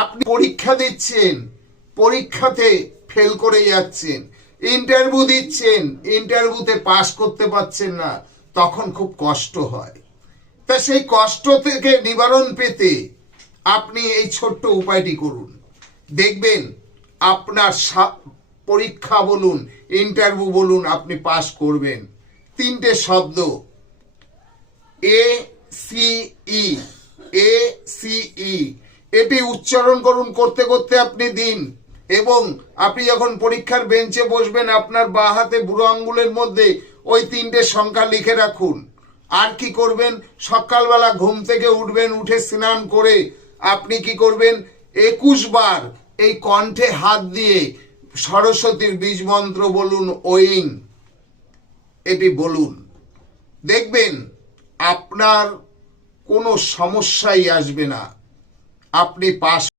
আপনি পরীক্ষা দিচ্ছেন, পরীক্ষাতে ফেল করে যাচ্ছেন, ইন্টারভিউ দিচ্ছেন, ইন্টারভিউতে পাস করতে পারছেন না, তখন খুব কষ্ট হয়। তা সেই কষ্ট থেকে নিবারণ পেতে আপনি এই ছোট্ট উপায়টি করুন। দেখবেন আপনার পরীক্ষা বলুন, ইন্টারভিউ বলুন, আপনি পাস করবেন। 3টে শব্দ ACE, ACE, এটি উচ্চারণ করুন। করতে করতে আপনি দিন, এবং আপনি যখন পরীক্ষার বেঞ্চে বসবেন আপনার বাঁ হাতে বুড়ো আঙ্গুলের মধ্যে ওই 3টে সংখ্যা লিখে রাখুন। আর কি করবেন, সকালবেলা ঘুম থেকে উঠবেন, উঠে স্নান করে আপনি কি করবেন, 21 বার এই কণ্ঠে হাত দিয়ে সরস্বতীর বীজ মন্ত্র বলুন, ওইং, এটি বলুন। দেখবেন আপনার কোনো সমস্যাই আসবে না, আপনি পাস